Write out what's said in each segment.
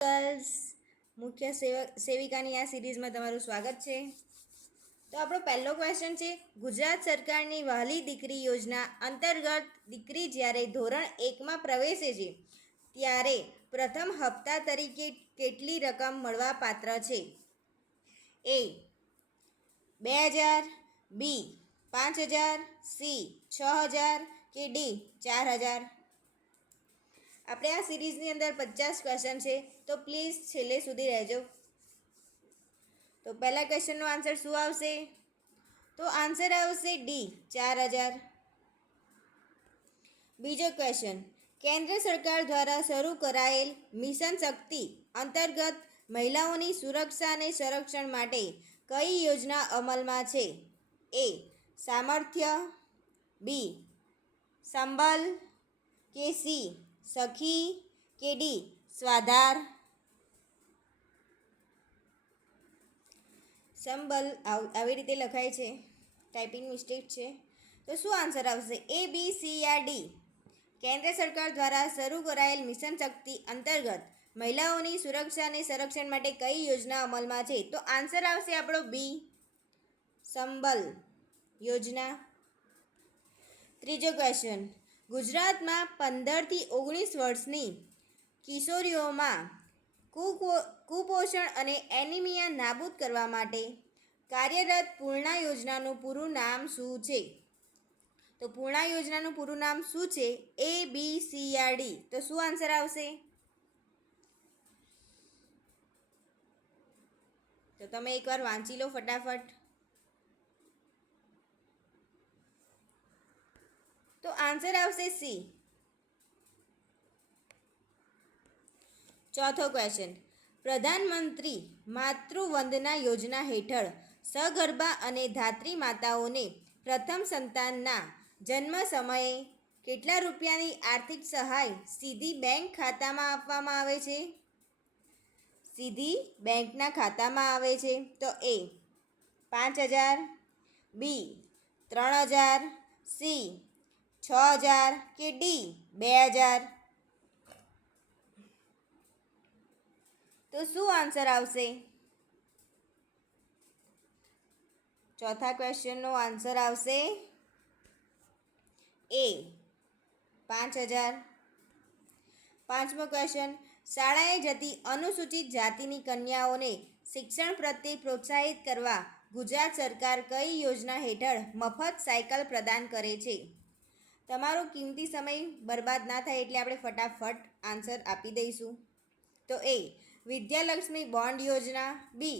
Girls મુખ્ય સેવિકાની આ સિરીઝમાં તમારું સ્વાગત છે. તો આપણો પહેલો ક્વેશ્ચન છે, ગુજરાત સરકારની વહાલી દીકરી યોજના અંતર્ગત દીકરી જ્યારે ધોરણ 1માં પ્રવેશે છે ત્યારે પ્રથમ હપ્તા તરીકે કેટલી રકમ મળવા પાત્ર છે? એ 2000, બી 5000, સી 6000 કે ડી 4000? આપણે આ સિરીઝની અંદર 50 ક્વેશ્ચન છે, તો પ્લીઝ છેલ્લે સુધી રહેજો. તો પહેલા ક્વેશ્ચનનો આન્સર શું આવશે? તો આન્સર આવશે ડી 4000. બીજો ક્વેશ્ચન, કેન્દ્ર સરકાર દ્વારા શરૂ કરાયેલ મિશન શક્તિ અંતર્ગત મહિલાઓની સુરક્ષા અને સંરક્ષણ માટે કઈ યોજના અમલમાં છે? એ સામર્થ્ય, બી સંબલ કે સી સખી કે ડી સ્વાધાર? સંબલ આવી રીતે લખાય છે, ટાઈપિંગ મિસ્ટેક છે. તો શું આન્સર આવશે? એ, બી, સી યા ડી? કેન્દ્ર સરકાર દ્વારા શરૂ કરાયેલ મિશન શક્તિ અંતર્ગત મહિલાઓની સુરક્ષા અને સંરક્ષણ માટે કઈ યોજના અમલમાં છે? તો આન્સર આવશે આપણો બી સંબલ યોજના. ત્રીજો ક્વેશ્ચન, ગુજરાતમાં 15થી 19 વર્ષની કિશોરીઓમાં કુપોષણ અને એનિમિયા નાબૂદ કરવા માટે કાર્યરત પૂર્ણા યોજનાનું પૂરું નામ શું છે? તો પૂર્ણા યોજનાનું પૂરું નામ શું છે? એ, બી, સી યા ડી? તો શું આન્સર આવશે? તો તમે એકવાર વાંચી લો ફટાફટ. તો આન્સર આવશે સી. ચોથો ક્વેશ્ચન, પ્રધાનમંત્રી માતૃવંદના યોજના હેઠળ સગર્ભા અને ધાત્રી માતાઓને પ્રથમ સંતાનના જન્મ સમયે કેટલા રૂપિયાની આર્થિક સહાય સીધી બેંક ખાતામાં આપવામાં આવે છે? સીધી બેંકના ખાતામાં આવે છે. તો એ 5000, બી 3000, સી 6000 કે ડી 2000? તો શું આન્સર આવશે? ચોથા ક્વેશ્ચનનો આન્સર આવશે એ 5000. પાંચમો ક્વેશ્ચન, શાળાએ જતી અનુસૂચિત જાતિની કન્યાઓને શિક્ષણ પ્રત્યે પ્રોત્સાહિત કરવા ગુજરાત સરકાર કઈ યોજના હેઠળ મફત સાયકલ પ્રદાન કરે છે? તમારો કિંમતી સમય બરબાદ ના થાય એટલે આપણે ફટાફટ આન્સર આપી દઈશું. તો એ વિદ્યાલક્ષ્મી બોન્ડ યોજના, બી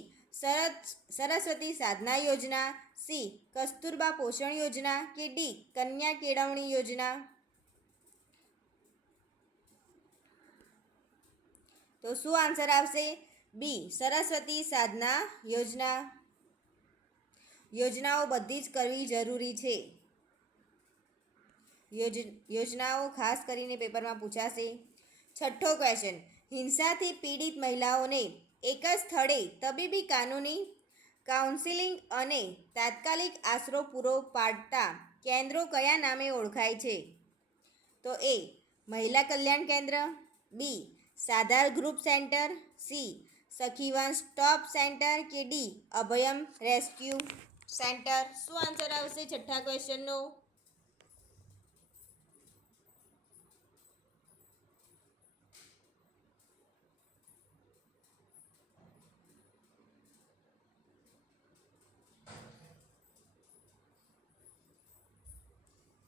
સરસ્વતી સાધના યોજના, સી કસ્તુરબા પોષણ યોજના કે ડી કન્યા કેળવણી યોજના? તો શું આન્સર આવશે? બી સરસ્વતી સાધના યોજના. યોજનાઓ બધી જ કરવી જરૂરી છે. યોજનાઓ ખાસ કરીને પેપરમાં પૂછાશે. છઠ્ઠો ક્વેશ્ચન, હિંસાથી પીડિત મહિલાઓને એક જ સ્થળે તબીબી કાનૂની કાઉન્સિલિંગ અને તાત્કાલિક આશરો પૂરો પાડતા કેન્દ્રો કયા નામે ઓળખાય છે? તો એ મહિલા કલ્યાણ કેન્દ્ર, બી સાધાર ગ્રુપ સેન્ટર, સી સખીવન સ્ટોપ સેન્ટર કે ડી અભયમ રેસ્ક્યુ સેન્ટર? શું આન્સર આવશે છઠ્ઠા ક્વેશ્ચનનો?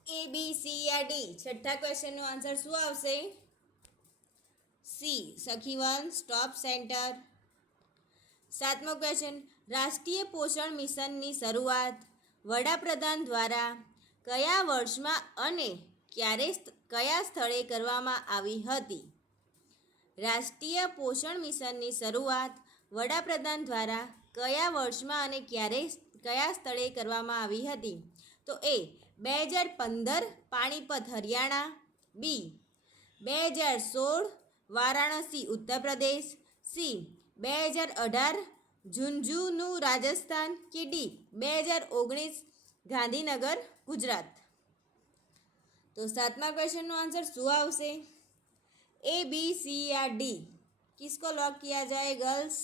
એ, બી, સી યા ડી? છઠ્ઠા ક્વેશ્ચનનો આન્સર શું આવશે? સી સખીવન સ્ટોપ સેન્ટર. સાતમો ક્વેશ્ચન, રાષ્ટ્રીય પોષણ મિશનની શરૂઆત વડાપ્રધાન દ્વારા કયા વર્ષમાં અને કયા સ્થળે કરવામાં આવી હતી? રાષ્ટ્રીય પોષણ મિશનની શરૂઆત વડાપ્રધાન દ્વારા કયા વર્ષમાં અને કયા સ્થળે કરવામાં આવી હતી? તો એ 2015 પાણીપત હરિયાણા, બી 2016 વારાણસી ઉત્તર પ્રદેશ, સી 2018 ઝુંઝુનુ રાજસ્થાન કે ડી 2019 ગાંધીનગર ગુજરાત? તો સાતમા ક્વેશ્ચનનો આન્સર શું આવશે? એ, બી, સી યા ડી? किसको लॉक किया जाए गर्ल्स?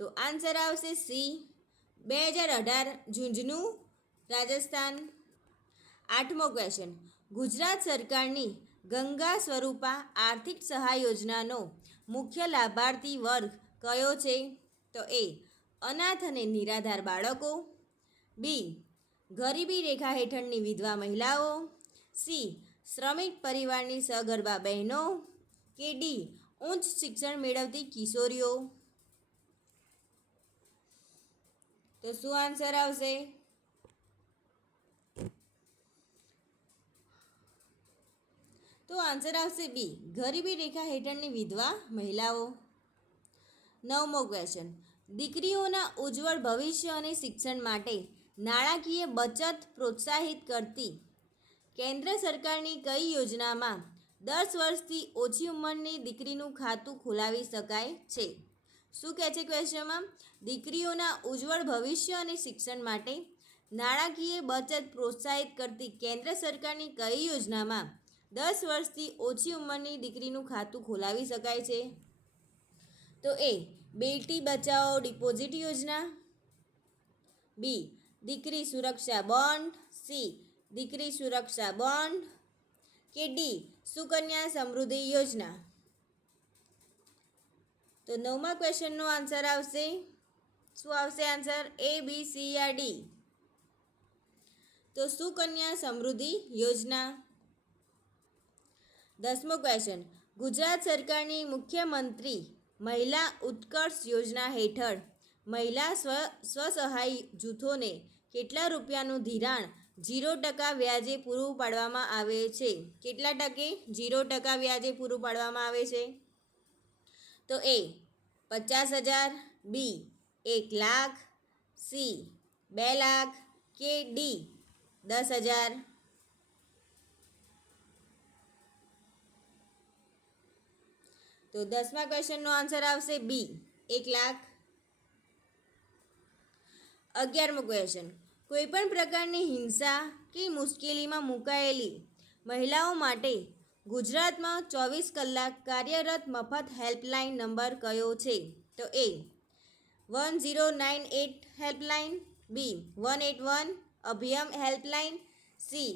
तो आंसर आवशे सी 2018 झुंझुनू राजस्थान। 8मो क्वेश्चन गुजरात सरकारनी गंगा स्वरूपा आर्थिक सहाय योजनानो मुख्य लाभार्थी वर्ग कयो छे? तो ए अनाथ अने निराधार बाळको, बी गरीबी रेखा हेठळनी विधवा महिलाओ, सी श्रमिक परिवारनी सगर्भा बहनों के डी उच्च शिक्षण मेळवती किशोरीओ। तो शू आंसर आवशे? तो आंसर आवशे बी गरीबी रेखा हेठळनी विधवा महिलाओ। 9मो क्वेश्चन दीकरीओना उज्जवल भविष्य अने शिक्षण माटे नाણાકીય बचत प्रोत्साहित करती केन्द्र सरकारनी कई योजनामां 10 वर्षथी ओછી उंमरनी दीकरीनुं खातुं खोलावी शकाय छे? शुं कहे छे क्वेश्चनमां? दीकरीओना उज्जवल भविष्य अने शिक्षण माटे नाણાકીય बचत प्रोत्साहित करती केन्द्र सरकारनी कई योजनामां 10 वर्षथी ओછી उंमरनी दीकरीनुं खातुं खोलावी शकाय छे? तो ए बेटी बचाओ डिपोजिट योजना, बी दीकरी सुरक्षा बॉन्ड, सी दीकरी सुरक्षा बॉन्ड के डी सुकन्या समृद्धि योजना। तो 9मा क्वेश्चननो आंसर आवशे शुं आवशे आंसर ए बी सी या डी? तो सुकन्या समृद्धि योजना। 10मो क्वेश्चन गुजरात सरकारनी मुख्यमंत्री महिला उत्कर्ष योजना हेठळ महिला स्वसहाय जूथोने કેટલા રૂપિયાનું ધિરાણ 0% વ્યાજે પૂરું પાડવામાં આવે છે? કેટલા ટકે 0% વ્યાજે પૂરું પાડવામાં આવે છે? તો એ 50,000, બી 1 લાખ, સી 2 લાખ કે ડી 10,000। તો 10મા ક્વેશ્ચનનો આન્સર આવશે બી 1 લાખ। 11મો ક્વેશ્ચન કોઈપણ પ્રકારની હિંસા કે મુશ્કેલીમાં મુકાયેલી મહિલાઓ માટે ગુજરાતમાં 24 કલાક કાર્યરત મફત હેલ્પલાઇન નંબર કયો છે? તો એ 1098 હેલ્પલાઇન, બી 181 અભિયમ હેલ્પલાઇન, સી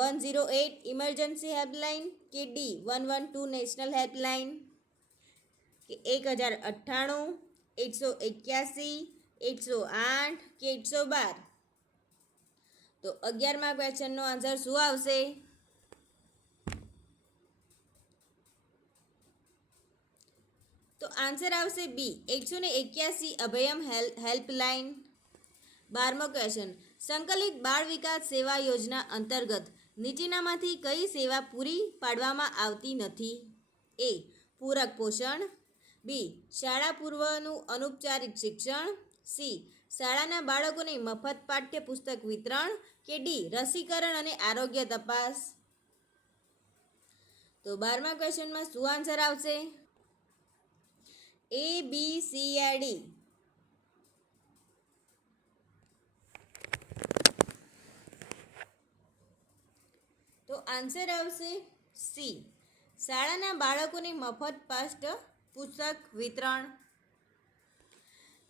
108 ઇમરજન્સી હેલ્પલાઇન કે ડી 112 નેશનલ હેલ્પલાઇન કે 1098, 181, 108 કે 112। તો 11મા ક્વેશ્ચનનો આન્સર શું આવશે? તો આન્સર આવશે બી 181 અભયમ હેલ્પલાઇન। 12મો ક્વેશ્ચન સંકલિત બાળ વિકાસ સેવા યોજના અંતર્ગત નીચેનામાંથી કઈ સેવા પૂરી પાડવામાં આવતી નથી? એ પૂરક પોષણ, બી શાળા પૂર્વનું અનૌપચારિક શિક્ષણ, सी શાળાના બાળકોને મફત પાઠ્યપુસ્તક વિતરણ કે ડી રસીકરણ અને આરોગ્ય તપાસ। તો 12મા ક્વેશ્ચનમાં શું આન્સર આવશે? એ બી સી યા ડી? તો આન્સર આવશે સી શાળાના બાળકોને મફત પાઠ્યપુસ્તક વિતરણ।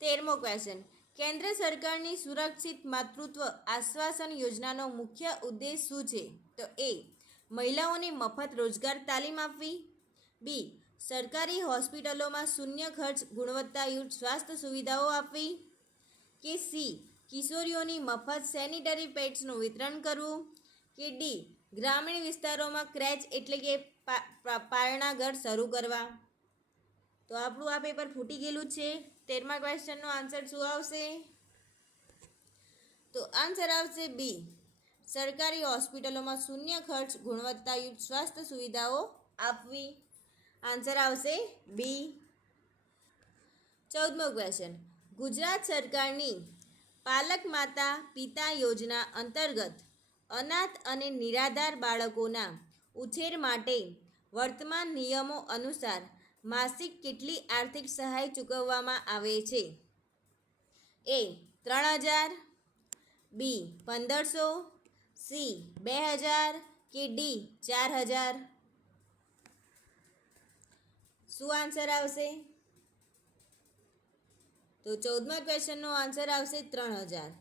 13મો ક્વેશ્ચન કેન્દ્ર સરકારની સુરક્ષિત માતૃત્વ આશ્વાસન યોજનાનો મુખ્ય ઉદ્દેશ શું છે? તો એ મહિલાઓને મફત રોજગાર તાલીમ આપવી, બી સરકારી હોસ્પિટલોમાં શૂન્ય ખર્ચ ગુણવત્તાયુક્ત સ્વાસ્થ્ય સુવિધાઓ આપવી કે સી કિશોરીઓની મફત સેનિટરી પેડ્સનું વિતરણ કરવું કે ડી ગ્રામીણ વિસ્તારોમાં ક્રેચ એટલે કે પારણા ઘર શરૂ કરવા। તો આપણું આ પેપર ફૂટી ગયેલું છે। 13મા ક્વેશ્ચનનો આન્સર શું આવશે? તો આન્સર આવશે બી સરકારી હોસ્પિટલોમાં શૂન્ય ખર્ચ ગુણવત્તાયુક્ત સ્વાસ્થ્ય સુવિધાઓ આપવી। આન્સર આવશે બી। 14મો ક્વેશ્ચન ગુજરાત સરકારની પાલક માતા પિતા યોજના અંતર્ગત અનાથ અને નિરાધાર બાળકોના ઉછેર માટે વર્તમાન નિયમો અનુસાર માસિક કેટલી આર્થિક સહાય ચૂકવવામાં આવે છે? એ 3,000, બી 1,500, સી 2,000 કે ડી 4,000। શું શું આન્સર આવશે? તો 14મા ક્વેશ્ચનનો આન્સર આવશે 3000.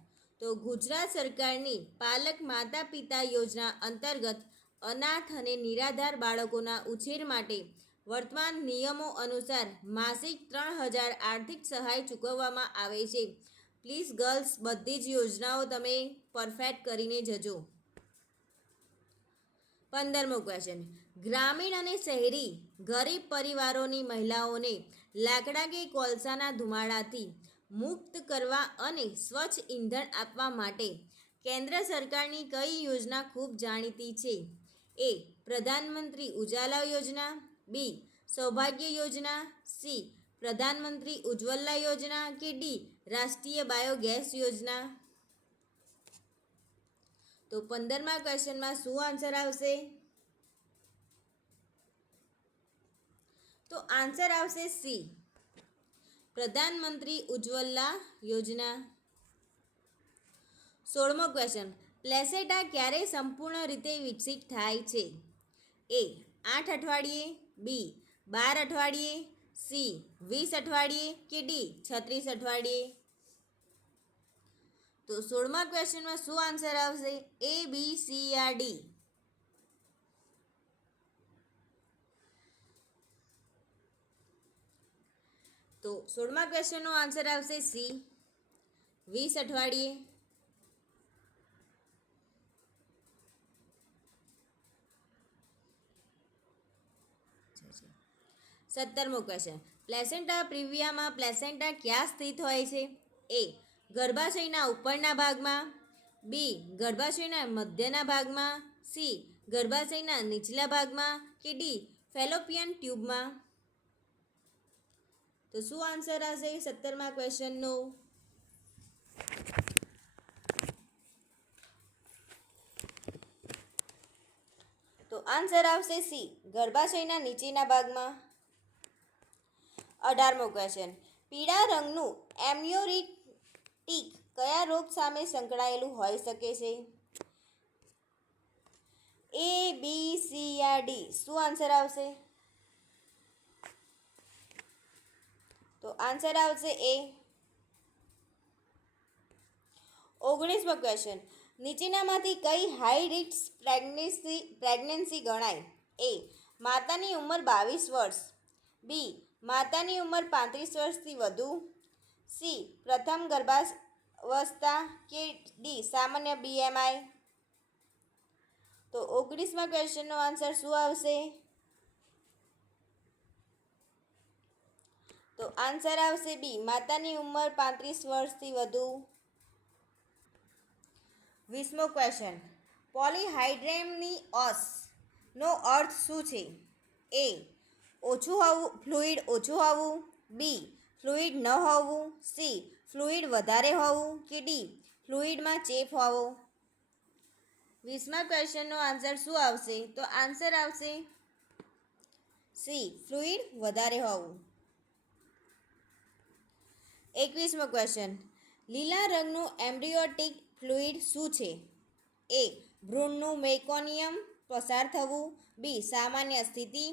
તો ગુજરાત સરકારની પાલક માતા પિતા યોજના અંતર્ગત અનાથ અને નિરાધાર બાળકોના ઉછેર માટે વર્તમાન નિયમો અનુસાર માસિક 3000 આર્થિક સહાય ચૂકવવામાં આવે છે. પ્લીઝ ગર્લ્સ, બધી જ યોજનાઓ તમે પરફેક્ટ કરીને જજો. 15મો ક્વેશ્ચન, ગ્રામીણ અને શહેરી ગરીબ પરિવારોની મહિલાઓને લાકડા કે કોલસાના ધુમાડાથી મુક્ત કરવા અને સ્વચ્છ ઈંધણ આપવા માટે કેન્દ્ર સરકારની કઈ યોજના ખૂબ જાણીતી છે? એ. પ્રધાનમંત્રી ઉજાલા યોજના, બી. સૌભાગ્ય યોજના, સી. પ્રધાનમંત્રી ઉજ્જવલા યોજના કે ડી. રાષ્ટ્રીય બાયોગેસ યોજના. તો 15મા ક્વેશ્ચનમાં શું આન્સર આવશે? તો આન્સર આવશે સી. પ્રધાનમંત્રી ઉજ્જવલા યોજના. 16મો ક્વેશ્ચન, પ્લેસેટા ક્યારે સંપૂર્ણ રીતે વિકસિત થાય છે? એ. 8 અઠવાડિયે, બી. 12 અઠવાડિયે, સી. 20 અઠવાડિયે કે ડી. 36 અઠવાડિયે. તો 16મા ક્વેશ્ચનમાં શું આન્સર આવશે? એ, બી, સી યા ડી. તો 16મા ક્વેશ્ચનનો આન્સર આવશે સી. 20 અઠવાડિયે. 17મો ક્વેશ્ચન, પ્લેસેન્ટા પ્રિવિયામાં પ્લેસેન્ટા ક્યાં સ્થિત હોય છે? એ. ગર્ભાશયના ઉપરના ભાગમાં, બી. ગર્ભાશયના મધ્યના ભાગમાં, સી. ગર્ભાશયના નીચલા ભાગમાં કે ડી. ફેલોપિયન ટ્યુબમાં. તો શું આન્સર આવશે 17મા ક્વેશ્ચનનો? તો આન્સર આવશે સી. ગર્ભાશયના નીચેના ભાગમાં. 18મો ક્વેશ્ચન, પીળા રંગનું એમ્નિયોટિક કયા રોગ સામે સંકળાયેલું હોઈ શકે છે? એ, બી, સી યા ડી. શું આન્સર આવશે? તો આન્સર આવશે એ. 19મો ક્વેશ્ચન, નીચેનામાંથી કઈ હાઈ રિસ્ક પ્રેગ્નન્સી ગણાય? એ. માતાની ઉંમર 22 વર્ષ, બી. માતાની ઉંમર 35 વર્ષથી વધુ, સી. પ્રથમ ગર્ભાવસ્થા કે ડી. સામાન્ય BMI. તો 19મા ક્વેશ્ચનનો આન્સર શું આવશે? તો આન્સર આવશે બી. માતાની ઉંમર 35 વર્ષથી વધુ. 20મો ક્વેશ્ચન, પોલીહાઇડ્રેમનીઓસ નો અર્થ શું છે? એ. ફ્લુઇડ ઓછું હોવું, બી. ફ્લુઇડ ન હોવું, સી. ફ્લુઇડ વધારે હોવું કે ડી. ફ્લુઇડમાં ચેપ હોવો. 20મા ક્વેશ્ચનનો આન્સર શું આવશે? તો આન્સર આવશે સી. ફ્લુઇડ વધારે હોવું. 21મો ક્વેશ્ચન, લીલા રંગનું એમ્બ્રિયોટિક ફ્લુઇડ શું છે? એ. ભ્રૂણનું મેકોનિયમ પસાર થવું, બી. સામાન્ય સ્થિતિ,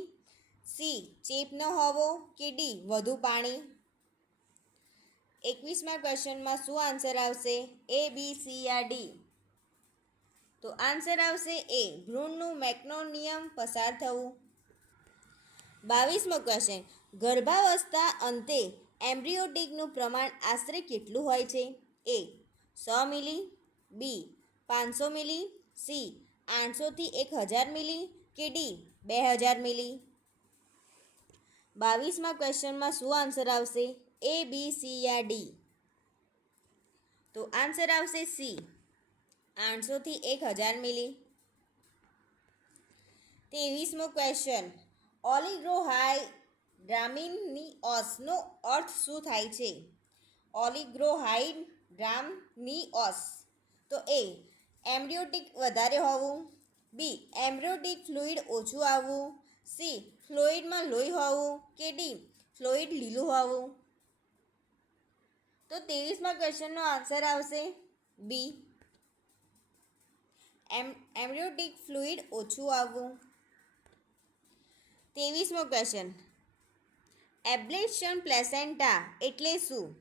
સી. ચેપ ન હોવો કે ડી. વધુ પાણી. 21મા ક્વેશ્ચનમાં શું આન્સર આવશે? એ, બી, સી યા ડી. તો આન્સર આવશે એ. ભ્રૂણનું મેકોનિયમ પસાર થવું. 22મો ક્વેશ્ચન, ગર્ભાવસ્થા અંતે એમ્બ્રિયોટિકનું પ્રમાણ આશરે કેટલું હોય છે? એ. 100 મિલી, બી. 500 મિલી, સી. 800થી 1000 મિલી કે ડી. 2000 મિલી. 22મા ક્વેશ્ચનમાં શું આન્સર આવશે? એ, બી, સી યા ડી. તો આન્સર આવશે સી. 800થી 1000 મિલી. 23મો ક્વેશ્ચન, ઓલિગોહાઇડ્રામિનિઓસ નો અર્થ શું થાય છે? ઓલિગોહાઇડ્રામિનિઓસ. તો એ. એમ્બ્રિયોટિક વધારે હોવું, બી. એમ્બ્રિયોટિક ફ્લુઇડ ઓછું આવવું, સી. ફ્લુઇડમાં લોહી હોવું કે ડી. ફ્લુઇડ લીલું હોવું. તો 23મા ક્વેશ્ચનનો આન્સર આવશે બી. એમ્બ્રિયોટિક ફ્લુઇડ ઓછું આવવું. 23મો ક્વેશ્ચન, એબ્લેશન પ્લેસેન્ટા એટલે શું?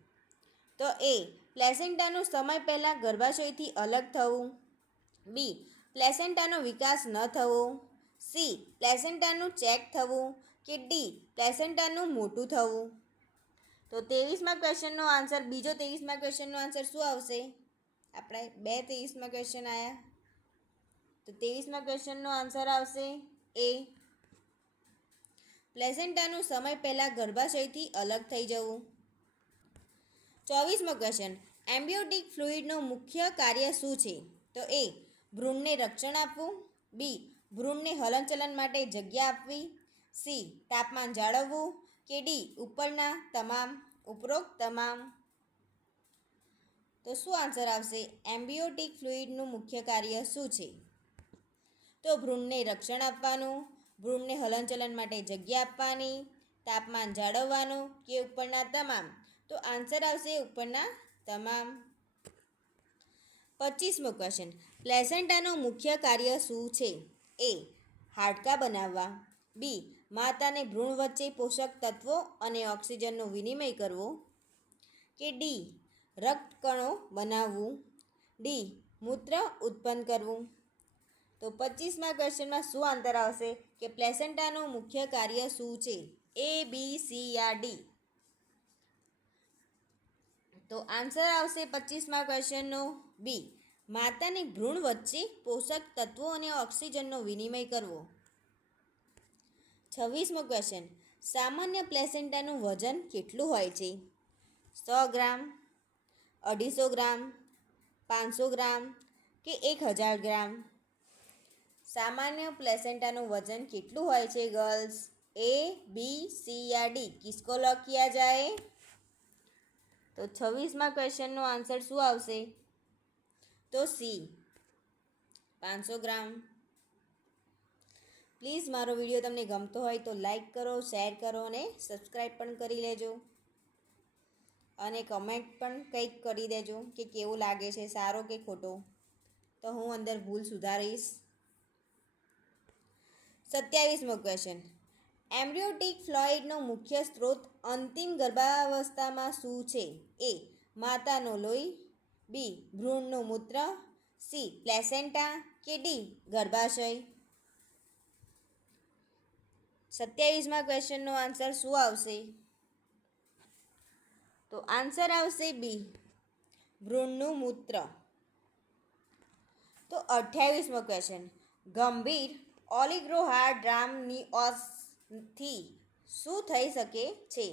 તો એ પ્લેસેન્ટાનું સમય પહેલાં ગર્ભાશયથી અલગ થવું. બી પ્લેસેન્ટાનો વિકાસ ન થવો. સી પ્લેસેન્ટાનું ચેક થવું. કે ડી પ્લેસેન્ટાનું મોટું થવું. તો 23મા ક્વેશ્ચનનો આન્સર, બીજો 23મા ક્વેશ્ચનનો આન્સર શું આવશે? આપણે 23મા ક્વેશ્ચન આવ્યા, તો 23મા ક્વેશ્ચનનો આન્સર આવશે એ પ્લેસેન્ટાનું સમય પહેલાં ગર્ભાશયથી અલગ થઈ જવું. 24મો ક્વેશ્ચન, એમ્બ્યોટિક ફ્લુઇડનું મુખ્ય કાર્ય શું છે? તો એ ભ્રૂણને રક્ષણ આપવું. બી ભ્રૂણને હલનચલન માટે જગ્યા આપવી. સી તાપમાન જાળવવું. કે ડી ઉપરના તમામ, ઉપરોક્ત તમામ. તો શું આન્સર આવશે? એમ્બ્યોટિક ફ્લુઇડનું મુખ્ય કાર્ય શું છે? તો ભ્રૂણને રક્ષણ આપવાનું, ભ્રૂણને હલનચલન માટે જગ્યા આપવાની, તાપમાન જાળવવાનું કે ઉપરના તમામ. તો આન્સર આવશે ઉપરના તમામ. 25મો ક્વેશ્ચન, પ્લેસેન્ટાનું મુખ્ય કાર્ય શું છે? એ હાડકાં બનાવવા. બી માતા અને ભ્રૂણ વચ્ચે પોષક તત્વો અને ઓક્સિજનનો વિનિમય કરવો. કે ડી રક્તકણો બનાવવું. ડી મૂત્ર ઉત્પન્ન કરવું. તો 25મા ક્વેશ્ચનમાં શું આન્સર આવશે કે પ્લેસેન્ટાનું મુખ્ય કાર્ય શું છે? એ, બી, સી યા ડી? તો આન્સર આવશે 25મા ક્વેશ્ચનનો બી, માતાની ભ્રૂણ વચ્ચે પોષક તત્વો અને ઓક્સિજનનો વિનિમય કરવો. 26મો ક્વેશ્ચન, સામાન્ય પ્લેસેન્ટાનું વજન કેટલું હોય છે? 100 ગ્રામ, 250 ગ્રામ, 500 ગ્રામ કે 1000 ગ્રામ? સામાન્ય પ્લેસેન્ટાનું વજન કેટલું હોય છે ગર્લ્સ? એ, બી, સી યા ડી? કિસકો લॉक किया जाए? તો 26મા ક્વેશ્ચનનો આન્સર શું આવશે? તો સી 500 ગ્રામ. પ્લીઝ મારો વિડીયો તમને ગમતો હોય તો લાઈક કરો, શેર કરો અને સબસ્ક્રાઈબ પણ કરી લેજો. અને કમેન્ટ પણ કંઈક કરી દેજો કે કેવો લાગે છે, સારો કે ખોટો, તો હું અંદર ભૂલ સુધારીશ. 27મો ક્વેશ્ચન, એમ્બ્રિયોટિક ફ્લુઇડનો મુખ્ય સ્ત્રોત અંતિમ ગર્ભાવસ્થામાં શું છે? એ માતાનો લોહી. બી ભ્રૂણનું મૂત્ર. C placenta. કે ડી ગર્ભાશય? 27મા ક્વેશ્ચનનો આન્સર શું આવશે? તો આન્સર આવશે બી ભ્રૂણનું મૂત્ર. તો 28મો ક્વેશ્ચન, ગંભીર ઓલિગોહાઇડ્રામનિઓસિસથી શું થઈ શકે છે?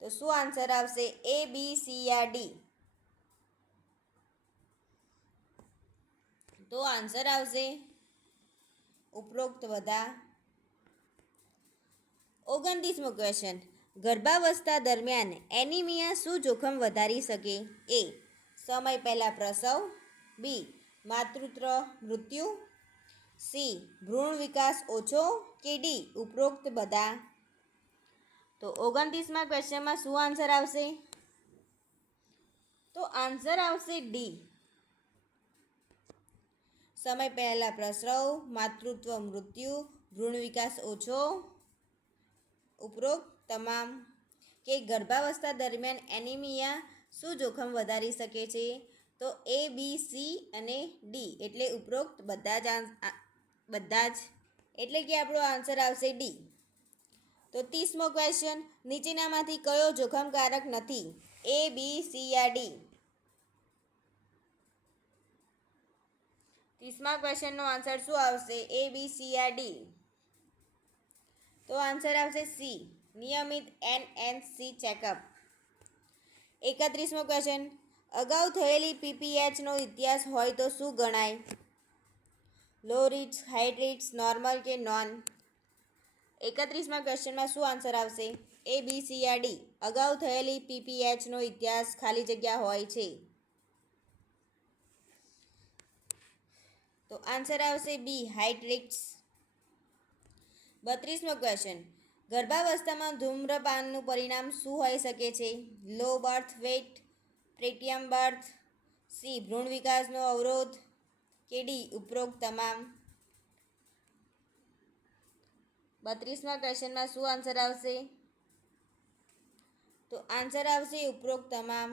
તો શું આન્સર આવશે? એ, બી, સી યા ડી? તો આન્સર આવશે ઉપરોક્ત બધા. 29મો ક્વેશ્ચન, ગર્ભાવસ્થા દરમિયાન એનિમિયા શું જોખમ વધારી શકે? એ સમય પહેલાં પ્રસવ. બી માતૃત્વ મૃત્યુ. સી ભ્રૂણ વિકાસ ઓછો. કે ડી ઉપરોક્ત બધા? તો 29મા ક્વેશ્ચનમાં શું આન્સર આવશે? તો આન્સર આવશે ડી સમય પહેલાં પ્રસવ, માતૃત્વ મૃત્યુ, ભ્રૂણ વિકાસ ઓછો, ઉપરોક્ત તમામ. કે ગર્ભાવસ્થા દરમિયાન એનિમિયા શું જોખમ વધારી શકે છે? તો એ, બી, સી અને ડી એટલે ઉપરોક્ત બધા જ એટલે કે આપણો આન્સર આવશે ડી. તો 30મો ક્વેશ્ચન, નીચેનામાંથી કયો જોખમકારક નથી? એ, બી, સી યા ડી? 30મા ક્વેશ્ચનનો આન્સર શું આવશે? એ, બી, સી યા ડી? તો આન્સર આવશે સી નિયમિત એનએનસી ચેકઅપ. 31મો ક્વેશ્ચન, અગાઉ થયેલી પીપીએચનો ઇતિહાસ હોય તો શું ગણાય? લો રિસ્ક, હાઈ રિસ્ક, નોર્મલ કે નોન? 31મા ક્વેશ્ચનમાં શું આન્સર આવશે? એ, બી, સી યા ડી? અગાઉ થયેલી પીપીએચનો ઇતિહાસ ખાલી જગ્યા હોય છે. તો આન્સર આવશે બી હાઈ રિસ્ક. 32મો ક્વેશ્ચન, ગર્ભાવસ્થામાં ધૂમ્રપાનનું પરિણામ શું હોઈ શકે છે? લો બર્થ વેઇટ, પ્રીટર્મ બર્થ, સી ભ્રૂણ વિકાસનો અવરોધ, કે ડી ઉપરોક્ત તમામ? 32મા ક્વેશ્ચનમાં શું આન્સર આવશે? તો આન્સર આવશે ઉપરોક્ત તમામ.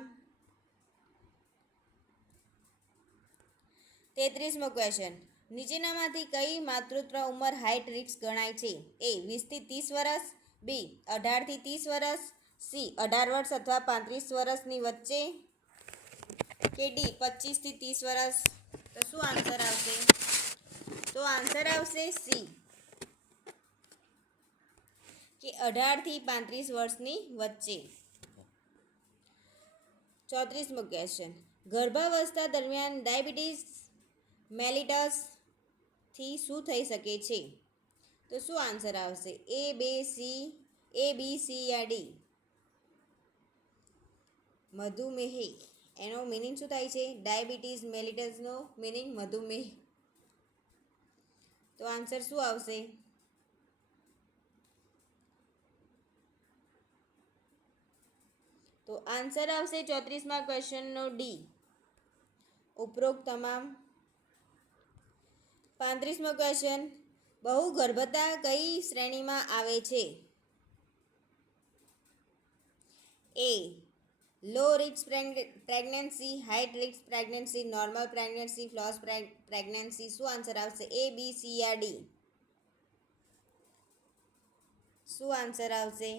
33મો ક્વેશ્ચન. નીચેનામાંથી કઈ માતૃત્વ ઉંમર હાઇટ રિસ્ક ગણાય છે? એ 20 થી 30 વર્ષ, બી 18 થી 30 વર્ષ, સી 18 વર્ષ અથવા 35 વર્ષની વચ્ચે, કે ડી 25 થી 30 વર્ષ. તો શું આન્સર આવશે? તો આન્સર આવશે સી, કે 18 થી 35 વર્ષની વચ્ચે. 34મો ક્વેશ્ચન. ગર્ભાવસ્થા દરમિયાન ડાયાબિટીસ મેલિટસ થી શું થઈ શકે છે? તો શું આન્સર આવશે? એ બી સી યા ડી? મધુમેહ. એનો મિનિંગ શું થાય છે? ડાયાબિટીસ મેલિટસનો મિનિંગ મધુમેહ. તો આન્સર શું આવશે? તો આન્સર આવશે 34મા ક્વેશ્ચનનો ડી, ઉપરોક્ત તમામ. 35મો ક્વેશ્ચન. બહુગર્ભતા કઈ શ્રેણીમાં આવે છે? A low risk pregnancy, high risk pregnancy, normal pregnancy, false pregnancy. શું આન્સર આવશે? એ બી સી યા ડી? શું આન્સર આવશે?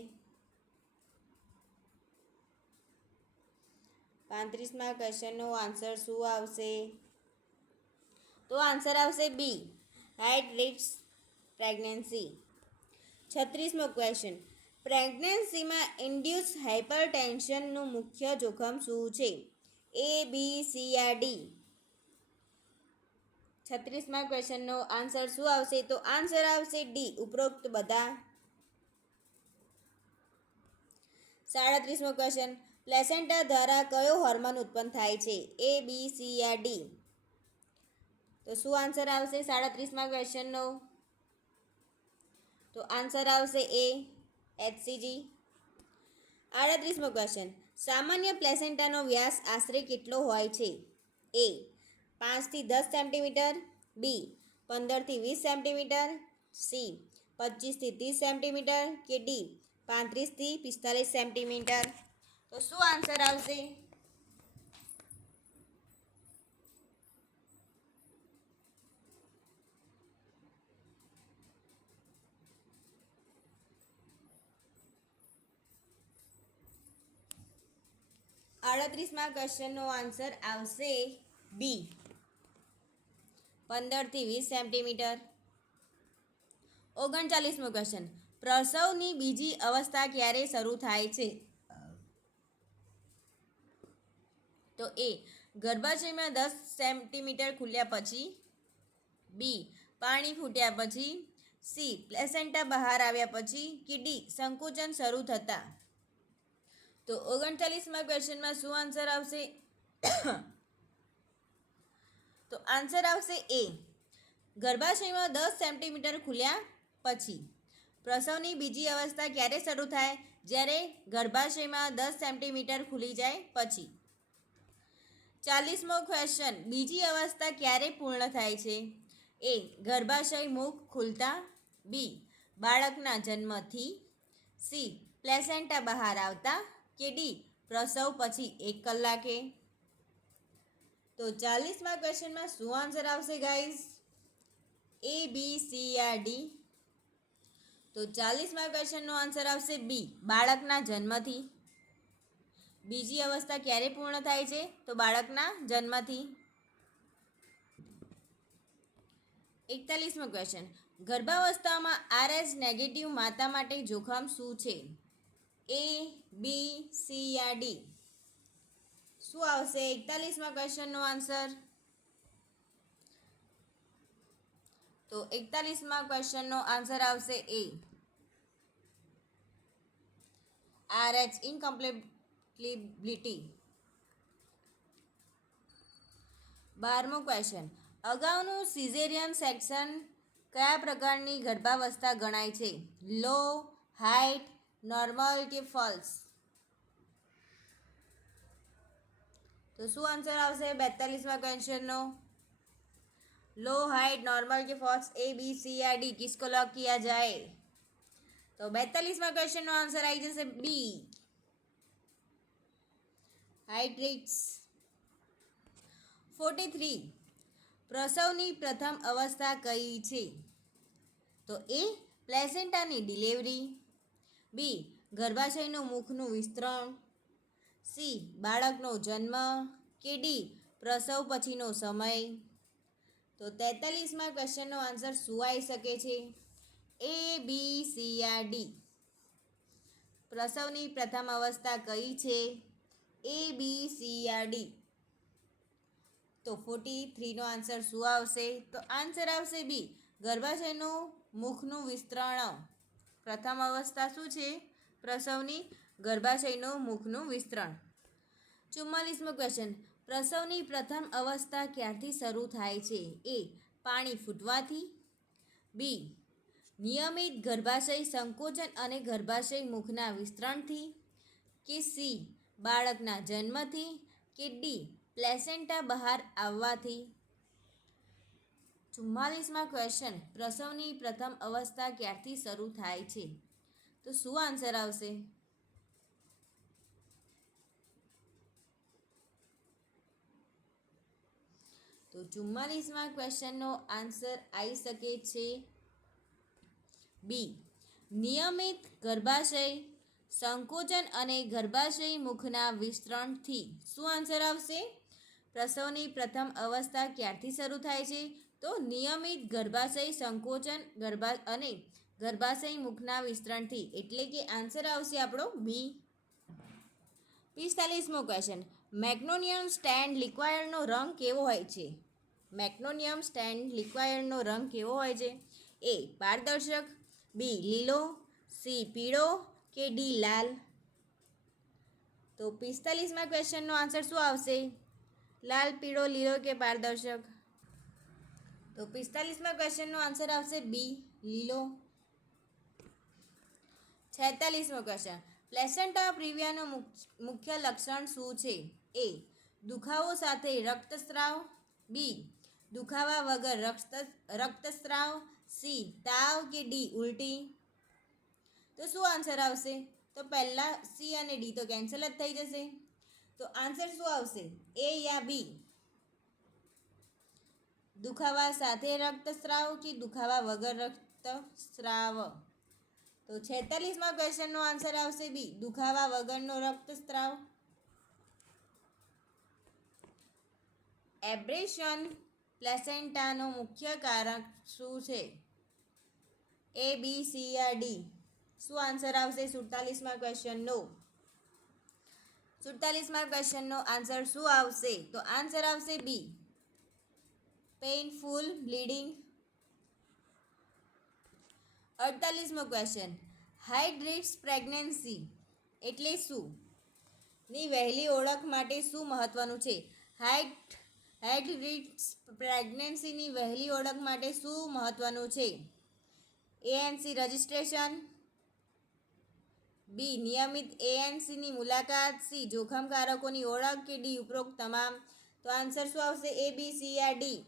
35મા ક્વેશ્ચનનો આન્સર શું આવશે? તો આન્સર આવશે બી, હાઇટ રિસ્ક પ્રેગ્નન્સી. 36મો ક્વેશ્ચન. પ્રેગ્નન્સીમાં ઇન્ડ્યુસ હાઇપરટેન્શનનું મુખ્ય જોખમ શું છે? એ બી સી યા ડી? 36મા ક્વેશ્ચનનો આન્સર શું આવશે? તો આન્સર આવશે ડી, ઉપરોક્ત બધા. 37મો ક્વેશ્ચન. પ્લેસેન્ટા દ્વારા કયો હોર્મોન ઉત્પન્ન થાય છે? એ બી સી યા ડી? તો શું આન્સર આવશે 37મા ક્વેશ્ચનનો? તો આન્સર આવશે એ, HCG. 38મો ક્વેશ્ચન. સામાન્ય પ્લેસેન્ટાનો વ્યાસ આશરે કેટલો હોય છે? એ 5 થી 10 સેન્ટીમીટર, બી 15 થી 20 સેન્ટીમીટર, સી 25 થી 30 સેન્ટીમીટર, કે ડી 35 થી 45 સેન્ટીમીટર. તો શું આન્સર આવશે? આડત્રીસમા ક્વેશ્ચનનો આન્સર આવશે બી, 15 થી 20 સેન્ટીમીટર. 39મો ક્વેશ્ચન. પ્રસવની બીજી અવસ્થા ક્યારે શરૂ થાય છે? તો એ ગર્ભાશયમાં 10 સેન્ટીમીટર ખુલ્યા પછી, બી પાણી ફૂટ્યા પછી, સી પ્લેસેન્ટા બહાર આવ્યા પછી, કે ડી સંકોચન શરૂ થતાં. તો 39મા ક્વેશ્ચનમાં શું આન્સર આવશે? તો આન્સર આવશે એ, ગર્ભાશયમાં 10 સેન્ટીમીટર ખુલ્યા પછી. પ્રસવની બીજી અવસ્થા ક્યારે શરૂ થાય? જ્યારે ગર્ભાશયમાં 10 સેન્ટીમીટર ખુલી જાય પછી. 40મો ક્વેશ્ચન. બીજી અવસ્થા ક્યારે પૂર્ણ થાય છે? એ ગર્ભાશય મુખ ખુલતા, બી બાળકના જન્મથી, સી પ્લેસેન્ટા બહાર આવતા, કે ડી પ્રસવ પછી 1 કલાકે. તો 40મા ક્વેશ્ચનમાં શું આન્સર આવશે ગાઈઝ? એ બી સી યા ડી? તો 40મા ક્વેશ્ચનનો આન્સર આવશે બી, બાળકના જન્મથી. બીજી અવસ્થા ક્યારે પૂર્ણ થાય છે? તો બાળકના જન્મથી. 41મો ક્વેશ્ચન. ગર્ભાવસ્થામાં RH નેગેટિવ માતા માટે જોખમ શું છે? એ બી સી યા ડી? શું આવશે 41મા ક્વેશ્ચનનો આન્સર? તો 41મા ક્વેશ્ચનનો આન્સર આવશે એ, RH ઇનકમ્પેટિબિલિટી. 12મો ક્વેશ્ચન. અગાઉનું સિઝેરિયન સેક્શન કયા પ્રકારની ગર્ભાવસ્થા ગણાય છે? લો, હાઇટ, નોર્મલ કે ફોલ્સ? તો શું આન્સર આવશે 42મા ક્વેશ્ચનનો? लो, हाइट, नॉर्मल के फॉल्स? ए बी सी या डी? किसको लॉक किया जाए? तो 42वां क्वेश्चन નો આન્સર આવી જશે બી, હાઇડ્રેટ્સ. 43. પ્રસવની પ્રથમ અવસ્થા કઈ છે? તો એ પ્લેસેન્ટાની ડિલિવરી, બી ગર્ભાશયનું મુખનું વિસ્તરણ, સી બાળકનો જન્મ કે ડી પ્રસવ પછીનો સમય. તો 43માં ક્વેશ્ચનનો આન્સર શું આવી શકે છે? એ, બી, સી યા ડી. પ્રસવની પ્રથમ અવસ્થા કઈ છે? એ, બી, સી યા ડી. તો 43નો આન્સર શું આવશે? તો આન્સર આવશે બી ગર્ભાશયનું મુખનું વિસ્તરણ. પ્રથમ અવસ્થા શું છે પ્રસવની? ગર્ભાશયનું મુખનું વિસ્તરણ. 44મો ક્વેશ્ચન. પ્રસવની પ્રથમ અવસ્થા ક્યારથી શરૂ થાય છે? એ પાણી ફૂટવાથી, બી નિયમિત ગર્ભાશય સંકોચન અને ગર્ભાશય મુખના વિસ્તરણથી, કે સી બાળકના જન્મથી, કે ડી પ્લેસેન્ટા બહાર આવવાથી. 44માં ક્વેશ્ચન. પ્રસવની પ્રથમ અવસ્થા ક્યારથી શરૂ થાય છે? તો શું આન્સર આવશે? તો 44માં ક્વેશ્ચનનો આન્સર આવી શકે છે બી નિયમિત ગર્ભાશય સંકોચન અને ગર્ભાશય મુખના વિસ્તરણથી. શું આન્સર આવશે? પ્રસવની પ્રથમ અવસ્થા ક્યારથી શરૂ થાય છે? તો નિયમિત ગર્ભાશય સંકોચન અને ગર્ભાશય મુખના વિસ્તરણથી. એટલે કે આન્સર આવશે આપણો બી. 45મો ક્વેશ્ચન. મેગ્નોનિયમ સ્ટેન્ડ લિક્વાયરનો રંગ કેવો હોય છે? મેગ્નોનિયમ સ્ટેન્ડ લિક્વાયરનો રંગ કેવો હોય છે? એ પારદર્શક, બી લીલો, સી પીળો, કે ડી લાલ. તો 45માં ક્વેશ્ચનનો આન્સર શું આવશે? લાલ, પીળો, લીલો કે પારદર્શક? તો 45માં ક્વેશ્ચનનો આન્સર આવશે બી લીલો. 46મો ક્વેશ્ચન. પ્લેસેન્ટા પ્રિવિયાનું મુખ્ય લક્ષણ શું છે? એ દુખાવો સાથે રક્તસ્રાવ, બી દુખાવા વગર રક્તસ્રાવ, સી તાવ, કે ડી ઉલટી. તો શું આન્સર આવશે? તો પહેલાં સી અને ડી તો કેન્સલ જ થઈ જશે. તો આન્સર શું આવશે? એ યા બી દુખાવા સાથે રક્તસ્રાવ કે દુખાવા વગર રક્તસ્રાવ? તો 46માં ક્વેશ્ચનનો આન્સર આવશે બી દુખાવા વગરનો રક્તસ્રાવ. એબ્રેશન પ્લેસેન્ટાનો મુખ્ય કારક શું છે? એ, બી, સી યા ડી. શું આન્સર આવશે 47માં ક્વેશ્ચનનો? 47માં ક્વેશ્ચનનો આન્સર શું આવશે? તો આન્સર આવશે બી પેઇનફુલ બ્લીડિંગ. 48મો ક્વેશ્ચન. હાઇડ્રેટ્સ પ્રેગ્નન્સી એટલે શું? ની વહેલી ઓળખ માટે શું મહત્વનું છે? હાઇડ્રેટ્સ પ્રેગ્નન્સીની વહેલી ઓળખ માટે શું મહત્વનું છે? એએનસી રજિસ્ટ્રેશન, બી નિયમિત એએનસીની મુલાકાત, સી જોખમકારકોની ઓળખ, કે ડી ઉપરોક્ત તમામ. તો આન્સર શું આવશે? એ, બી, સી યા ડી.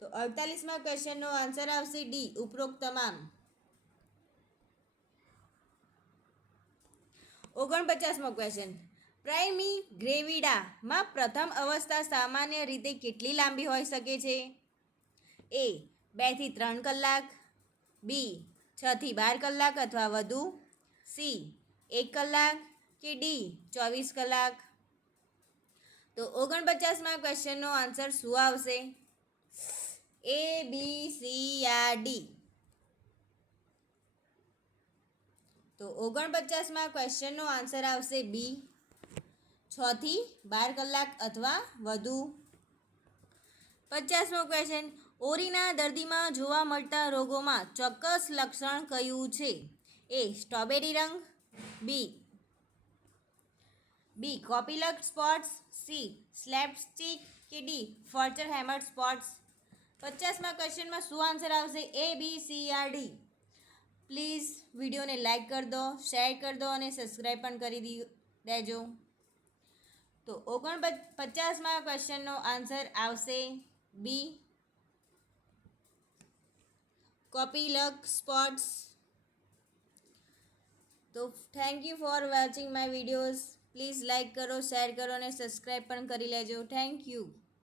તો 48માં ક્વેશ્ચનનો આન્સર આવશે ડી ઉપરોક્ત તમામ. 49મો ક્વેશ્ચન. પ્રાઇમી ગ્રેવિડામાં પ્રથમ અવસ્થા સામાન્ય રીતે કેટલી લાંબી હોઈ શકે છે? એ 2 થી 3 કલાક, બી 6 થી 12 કલાક અથવા વધુ, સી 1 કલાક, કે ડી 24 કલાક. તો 49માં ક્વેશ્ચનનો આન્સર શું આવશે? એ, બી, સી યા ડી. તો 49માં ક્વેશ્ચનનો આન્સર આવશે બી 6 થી 12 કલાક અથવા વધુ. 50મો ક્વેશ્ચન. ઓરીના દર્દીમાં જોવા મળતા રોગોમાં ચોક્કસ લક્ષણ કયું છે? એ સ્ટ્રોબેરી રંગ, બી કોપીલક સ્પોટ્સ, સી સ્લેપ્સ્ટિક, કે ડી ફર્ચર હેમર સ્પોટ્સ. 50માં ક્વેશ્ચનમાં શું આન્સર આવશે? એ, બી, સી યા ડી. પ્લીઝ વિડીયોને લાઇક કરી દો, શેર કરી દો અને સબસ્ક્રાઈબ પણ કરી દેજો. તો 50માં ક્વેશ્ચનનો આન્સર આવશે બી કોપીલક સ્પોટ્સ. તો thank you for watching my videos. Please like કરો, શેર કરો અને સબસ્ક્રાઈબ પણ કરી લેજો. Thank you.